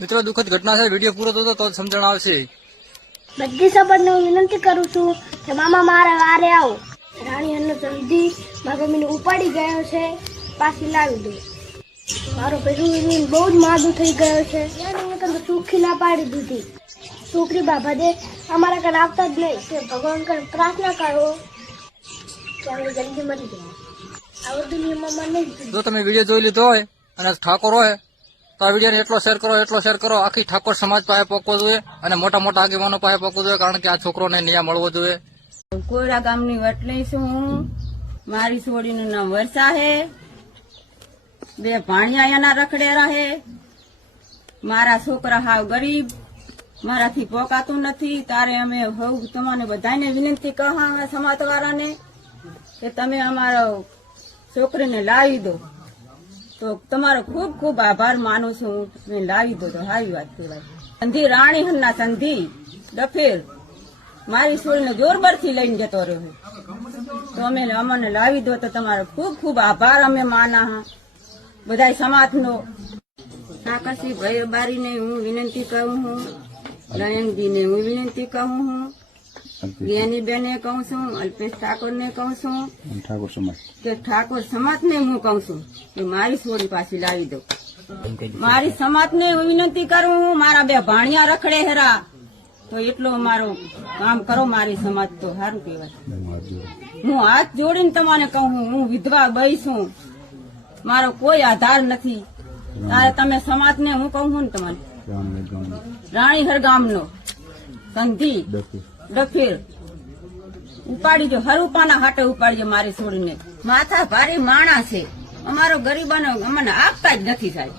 મિત્રો દુઃખદ ઘટના છે, વિડીયો પૂરો થતો તો જ સમજણ આવશે. બધી સંબંધને હું વિનંતી કરું છું કે મામા મારા વારે આવો. રાણી હન્નો જલ્દી મારા મમ્મીને ઉપાડી ગયો છે, પાછી લાવી દો. મારો પેલું બહુ જ માદું થઈ ગયો છે. તો સુખી ના પાડી દીધી. છોકરી બાબા દે અમારા ઘર આવતા જ નહીં. કે ભગવાન કર પ્રાર્થના કરો કે અમે જલ્દી મરી જાય. આ દુનિયામાં મને જો તમે વિડીયો જોઈ લીધો હોય અને ઠાકોર હોય તો આ વિડીયોને એટલો શેર કરો. આખી ઠાકોર સમાજ પાસે પહોંચવો જોઈએ અને મોટા મોટા આગેવાનો પાસે પહોંચવો જોઈએ, કારણ કે આ છોકરોને ન્યાય મળવો જોઈએ. કોરા ગામની વટલી છું હું. મારી છોડીનું નામ વર્ષા હે. 2 ભાણિયા એના રખડે રહે. મારા છોકરા હાવ ગરીબ, મારાથી પોકાતું નથી. તારે અમે હવે તમને બધાને વિનંતી કહા સમાજવાળાને કે તમે અમારો છોકરીને લાવી દો. તો તમારો ખૂબ ખૂબ આભાર માનું છું. તમે લાવી દો તો સારી વાત કહેવાય. સંધી રાણી હન્ના સંધી ડફેર મારી છોડીને જોરબરથી લઈને જતો રહ્યો. તો અમે અમને લાવી દો તો તમારો ખૂબ ખૂબ આભાર અમે માના બધા સમાજનો. સાકરસી ભાઈ બારીને હું વિનંતી કહું છું, લયંગજીને હું વિનંતી કહું છું, જ્ઞાની બેને કહું છું, અલ્પેશ ઠાકોરને કહું છું, ઠાકોર સમાજને હું કહું છું કે મારી છોડી પાછી લાવી દો. મારી સમાજને હું વિનંતી કરું છું. મારા 2 ભાણિયા રખડે હેરા, તો એટલો મારો કામ કરો મારી સમાજ, તો સારું કહેવાય. હું હાથ જોડીને તમને કહું છું, હું વિધવા બઈ છું, મારો કોઈ આધાર નથી. તારે તમે સમાજને હું કહું છું ને તમને રાણીહર ગામનો સંધી ડફેર ઉપાડી જો હરુપાના હાટે ઉપાડીજો મારી છોડીને. માથા ભારે માણા છે, અમારો ગરીબાનો અમને આપતા જ નથી સાહેબ.